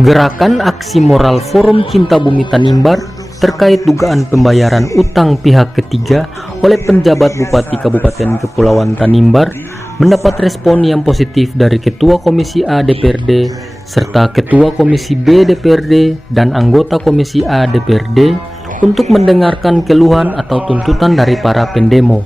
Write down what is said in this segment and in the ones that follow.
Gerakan aksi moral Forum Cinta Bumi Tanimbar terkait dugaan pembayaran utang pihak ketiga oleh penjabat Bupati Kabupaten Kepulauan Tanimbar mendapat respon yang positif dari Ketua Komisi A DPRD serta Ketua Komisi B DPRD dan anggota Komisi A DPRD untuk mendengarkan keluhan atau tuntutan dari para pendemo.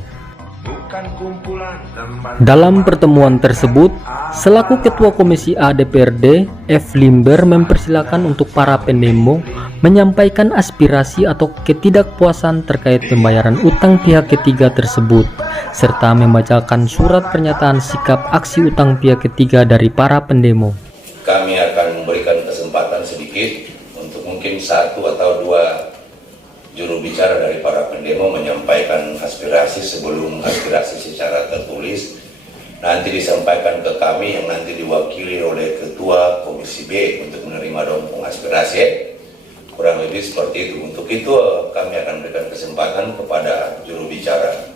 Dalam pertemuan tersebut, selaku Ketua Komisi A DPRD, F. Limber mempersilakan untuk para pendemo menyampaikan aspirasi atau ketidakpuasan terkait pembayaran utang pihak ketiga tersebut, serta membacakan surat pernyataan sikap aksi utang pihak ketiga dari para pendemo. Kami akan memberikan kesempatan sedikit untuk mungkin satu atau dua juru bicara dari para pendemo menyampaikan aspirasi sebelum aspirasi secara tertulis nanti disampaikan ke kami yang nanti diwakili oleh Ketua Komisi B untuk menerima dompung aspirasi. Kurang lebih seperti itu. Untuk itu kami akan berikan kesempatan kepada juru bicara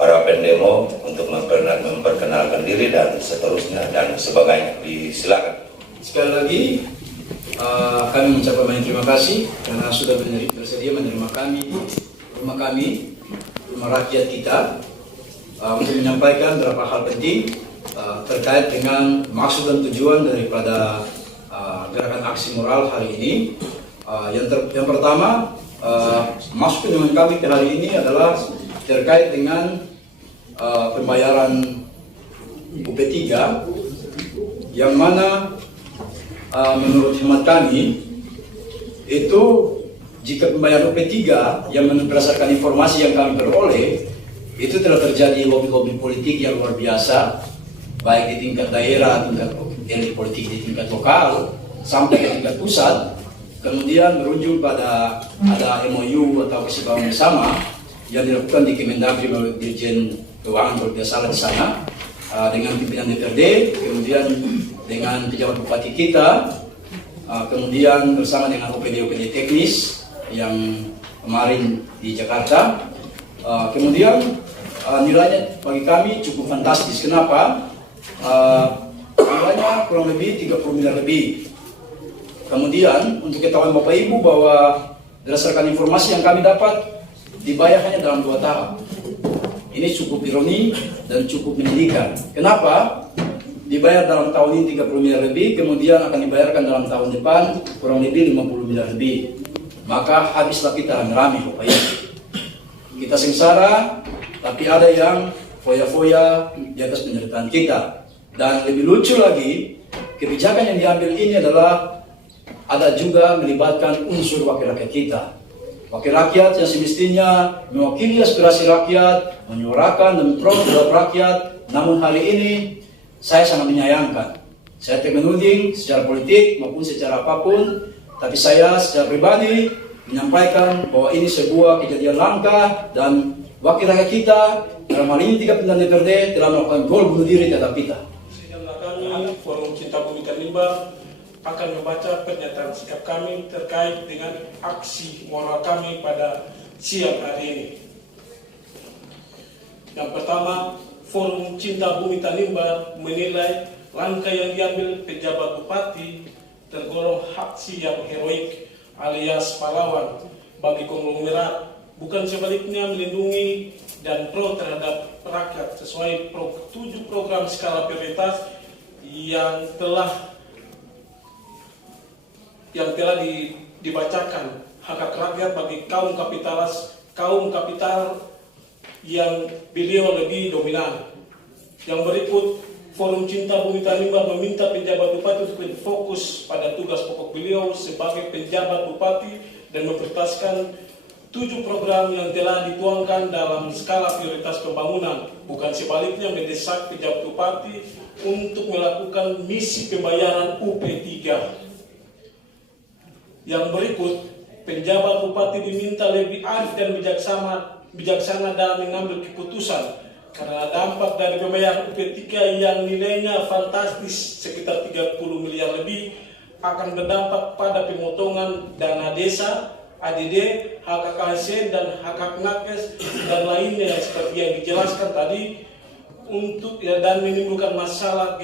para pendemo untuk memperkenalkan diri dan seterusnya dan sebagainya. Disilakan. Sekali lagi kami mengucapkan banyak terima kasih karena sudah bersedia menerima kami di rumah kami, rumah rakyat kita, untuk menyampaikan beberapa hal penting terkait dengan maksud dan tujuan daripada gerakan aksi moral hari ini. Yang pertama, maksud kunjungan kami ke hari ini adalah terkait dengan pembayaran UP3 yang mana menurut hemat kami itu jika pembayaran UP3 yang berdasarkan informasi yang kami peroleh itu telah terjadi lobby-lobby politik yang luar biasa baik di tingkat daerah, tingkat elit politik di tingkat lokal sampai ke tingkat pusat, kemudian berujung pada ada MOU atau kesepahaman bersama yang dilakukan di Kemendagri melalui Dirjen Keuangan kalau tidak salah di sana dengan pimpinan DPRD, kemudian dengan pejabat bupati kita, kemudian bersama dengan OPD teknis yang kemarin di Jakarta. Kemudian nilainya bagi kami cukup fantastis. Kenapa? Nilainya kurang lebih 30 miliar lebih. Kemudian untuk ketahuan Bapak Ibu bahwa berdasarkan informasi yang kami dapat dibayar hanya dalam 2 tahap. Ini cukup ironi dan cukup menyedihkan. Kenapa? Dibayar dalam tahun ini 30 miliar lebih, kemudian akan dibayarkan dalam tahun depan kurang lebih 50 miliar lebih. Maka habislah kita rame-rame Bapak Ibu. Kita sengsara, tapi ada yang foya-foya di atas penderitaan kita. Dan lebih lucu lagi, kebijakan yang diambil ini adalah ada juga melibatkan unsur wakil rakyat kita. Wakil rakyat yang semestinya mewakili aspirasi rakyat, menyuarakan dan memperoleh rakyat, namun hari ini saya sangat menyayangkan. Saya tidak menuding secara politik maupun secara apapun, tapi saya secara pribadi menyampaikan bahwa ini sebuah kejadian langka dan wakil rakyat kita dalam hal ini 3 pimpinan DPRD telah melakukan gol bunuh diri terhadap kita. Kami Forum Cinta Bumi Tanimbar akan membaca pernyataan sikap kami terkait dengan aksi moral kami pada siang hari ini. Yang pertama, Forum Cinta Bumi Tanimbar menilai langkah yang diambil pejabat bupati tergolong aksi yang heroik alias pahlawan bagi konglomerat, bukan sebaliknya melindungi dan pro terhadap rakyat sesuai 7 program skala prioritas yang telah dibacakan hak rakyat bagi kaum kapital yang beliau lebih dominan. Yang berikut, Forum Cinta Bumi Tanimbar meminta penjabat bupati untuk lebih fokus pada tugas pokok beliau sebagai penjabat bupati dan memprioritaskan 7 program yang telah dituangkan dalam skala prioritas pembangunan, bukan sebaliknya mendesak pejabat bupati untuk melakukan misi pembayaran UP3. Yang berikut, penjabat bupati diminta lebih arif dan bijaksana dalam mengambil keputusan karena dampak dari pembayaran UP3 yang nilainya fantastis sekitar 30 miliar lebih akan berdampak pada pemotongan dana desa, ADD, HKKSN dan HKNakes dan lainnya seperti yang dijelaskan tadi dan menimbulkan masalah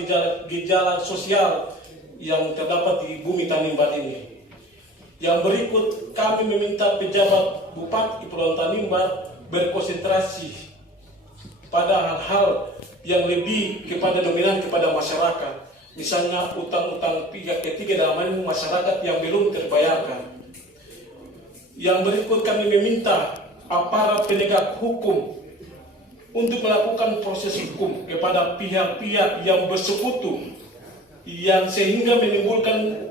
gejala sosial yang terdapat di Bumi Tanimbar ini. Yang berikut kami meminta pejabat Bupati Kepulauan Tanimbar berkonsentrasi pada hal-hal yang lebih kepada dominan kepada masyarakat. Misalnya utang-utang pihak ketiga dalam hal ini masyarakat yang belum terbayarkan. Yang berikut kami meminta aparat penegak hukum untuk melakukan proses hukum kepada pihak-pihak yang bersekutu yang sehingga menimbulkan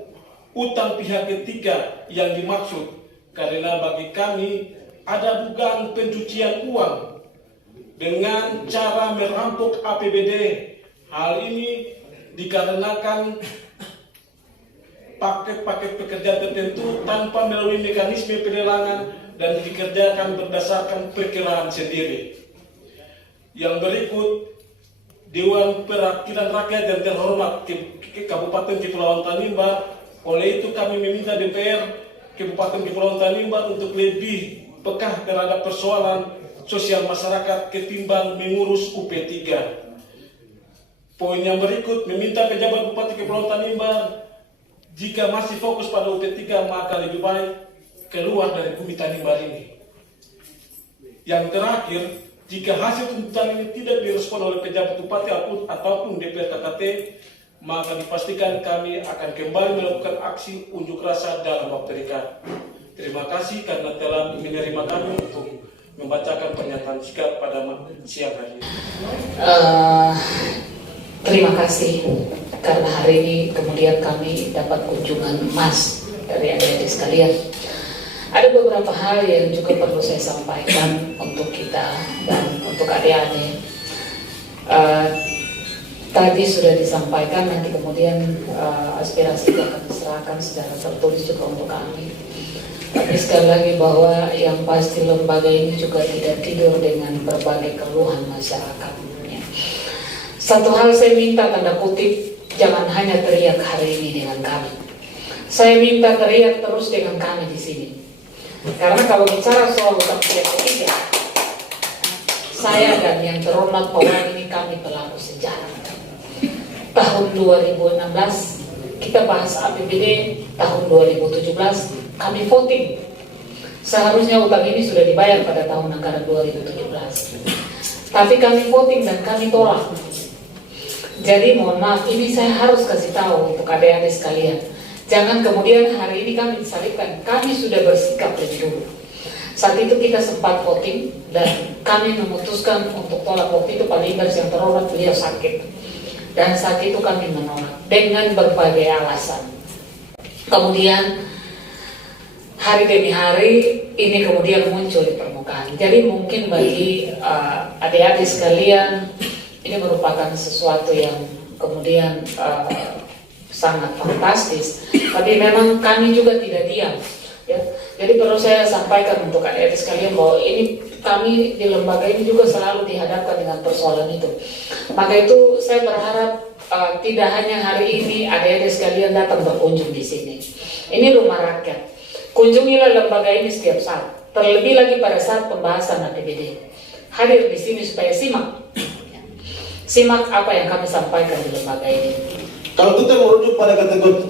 utang pihak ketiga yang dimaksud, karena bagi kami ada dugaan pencucian uang dengan cara merampok APBD. Hal ini dikarenakan paket-paket pekerjaan tertentu tanpa melalui mekanisme pelelangan dan dikerjakan berdasarkan perkiraan sendiri. Yang berikut, Dewan Perwakilan Rakyat yang terhormat Kabupaten Kepulauan Tanimbar. Oleh itu kami meminta DPR Kabupaten Kepulauan Tanimbar untuk lebih peka terhadap persoalan sosial masyarakat ketimbang mengurus UP3. Poin yang berikut, meminta pejabat Bupati Kepulauan Tanimbar jika masih fokus pada UP3 maka lebih baik keluar dari Bumi Tanimbar ini. Yang terakhir, jika hasil tuntutan ini tidak direspon oleh pejabat Bupati ataupun DPR KKT, maka dipastikan kami akan kembali melakukan aksi unjuk rasa dalam waktu dekat. Terima kasih karena telah menerima kami untuk membacakan pernyataan sikap pada siang hari ini. Terima kasih karena hari ini kemudian kami dapat kunjungan emas dari adik-adik sekalian. Ada beberapa hal yang juga perlu saya sampaikan untuk kita dan untuk adik-adik. Tadi sudah disampaikan, nanti kemudian aspirasi akan diserahkan secara tertulis juga untuk kami. Tapi sekali lagi bahwa yang pasti lembaga ini juga tidak tidur dengan berbagai keluhan masyarakat. Satu hal saya minta tanda kutip, jangan hanya teriak hari ini dengan kami. Saya minta teriak terus dengan kami di sini. Karena kalau bicara soal utang pihak ketiga, saya dan yang terhormat Pak ini kami pelaku sejarah. Tahun 2016 kita bahas APBD, tahun 2017 kami voting. Seharusnya utang ini sudah dibayar pada tahun anggaran 2017. Tapi kami voting dan kami tolak. Jadi mohon maaf, ini saya harus kasih tahu untuk adik-adik sekalian. Jangan kemudian hari ini kami disalibkan. Kami sudah bersikap lebih dulu. Saat itu kita sempat voting dan kami memutuskan untuk tolak. Waktu itu Pak Limbers yang terhormat beliau sakit. Dan saat itu kami menolak dengan berbagai alasan. Kemudian hari demi hari ini kemudian muncul di permukaan. Jadi mungkin bagi adik-adik sekalian ini merupakan sesuatu yang kemudian sangat fantastis. Tapi memang kami juga tidak diam. Ya. Jadi perlu saya sampaikan untuk adik-adik sekalian bahwa ini kami di lembaga ini juga selalu dihadapkan dengan persoalan itu. Maka itu saya berharap tidak hanya hari ini adik-adik sekalian datang berkunjung di sini. Ini rumah rakyat. Kunjungilah lembaga ini setiap saat. Terlebih lagi pada saat pembahasan APBD. Hadir di sini supaya simak apa yang kami sampaikan di lembaga ini. Kalau kita merujuk pada kategori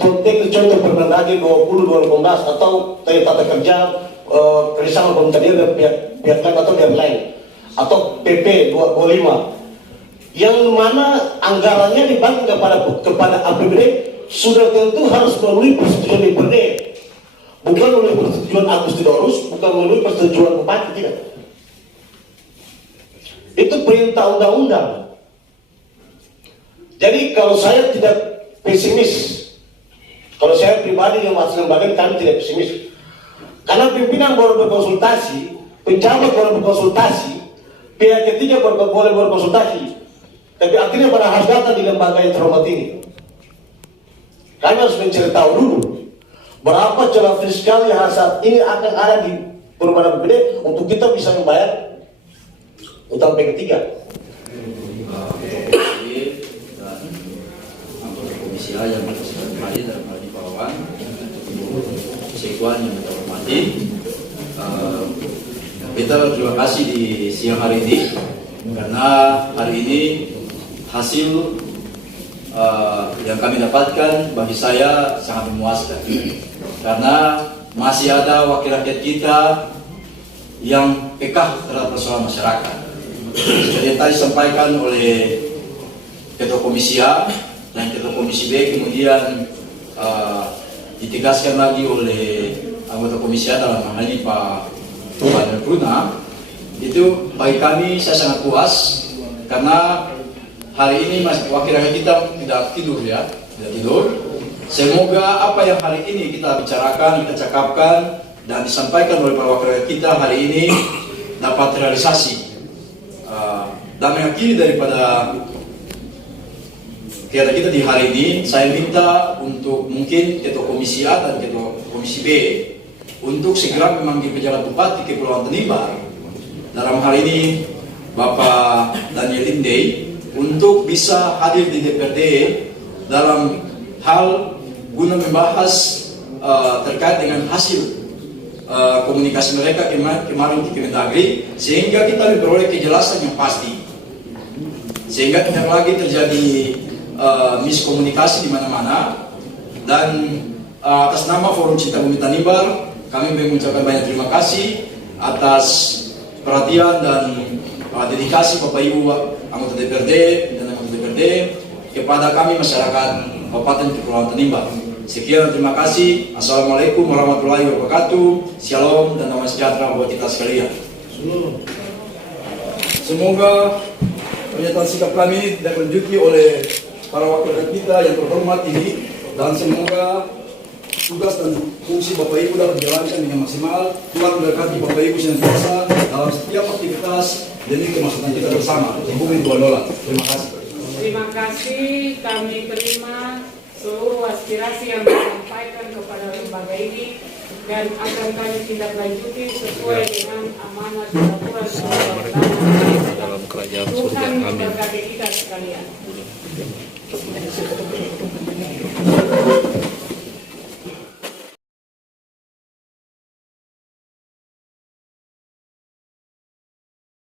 contoh Permendagri 20/2018 atau tata kerja kerjasama pemerintah dengan pihak lain atau pihak lain atau PP 225 yang mana anggarannya dibagi kepada APBD sudah tentu harus melalui persetujuan DPRD, bukan melalui persetujuan Agus Tidorus, bukan melalui persetujuan Bupati, tidak. Itu perintah undang-undang. Jadi kalau saya tidak pesimis, kalau saya pribadi yang masuk lembaga kami tidak pesimis, karena pimpinan baru berkonsultasi, pejabat baru berkonsultasi, pihak ketiga baru boleh berkonsultasi, tapi akhirnya pada harus datang di lembaga yang terhormat ini. Kami harus mencari tahu dulu berapa celah fiskal yang saat ini akan ada di perumahan APBD untuk kita bisa membayar utang P3. Yang berkali dalam hal di Palawan, Sekwan yang kita hormati, kita terima kasih di siang hari ini karena hari ini hasil yang kami dapatkan bagi saya sangat memuaskan karena masih ada wakil rakyat kita yang peka terhadap persoalan masyarakat. Jadi yang tadi disampaikan oleh Ketua Komisi A dan Ketua Komisi B, kemudian ditegaskan lagi oleh anggota Komisi A dalam hal ini Pak Bandar Pruna, itu bagi kami saya sangat puas karena hari ini wakil rakyat kita tidak tidur ya, tidak tidur. Semoga apa yang hari ini kita bicarakan, kita cakapkan dan disampaikan oleh para wakil rakyat kita hari ini dapat realisasi. Dan mengakhiri daripada kegiatan kita di hari ini, saya minta untuk mungkin Ketua Komisi A dan Ketua Komisi B untuk segera memanggil pejabat bupati Kepulauan Tanimbar. Dalam hal ini Bapak Daniel Indey untuk bisa hadir di DPRD dalam hal guna membahas terkait dengan hasil komunikasi mereka kemarin di Kemendagri, sehingga kita memperoleh kejelasan yang pasti, sehingga tidak lagi terjadi miskomunikasi di mana-mana. Dan atas nama Forum Cinta Bumi Tanimbar, kami mengucapkan banyak terima kasih atas perhatian dan dedikasi Bapak Ibu anggota DPRD dan anggota DPRD kepada kami masyarakat Kabupaten Kepulauan Tanimbar. Sekian, terima kasih. Assalamualaikum warahmatullahi wabarakatuh. Shalom dan damai sejahtera buat kita sekalian. Semoga pernyataan sikap kami ini tidak dilanjuti oleh para wakil rakyat kita yang terhormat ini, dan semoga tugas dan fungsi Bapak Ibu dapat dijalankan dengan maksimal. Tuhan memberkati Bapak Ibu senantiasa dalam setiap aktivitas demi kemaslahatan kita bersama. Bumi Tuhan Lola. Terima kasih. Terima kasih. Kami terima seluruh aspirasi yang disampaikan kepada lembaga ini dan akan kami tindak lanjuti sesuai dengan amanat peraturan dalam kerajaan Tuhan memberkati kita sekalian.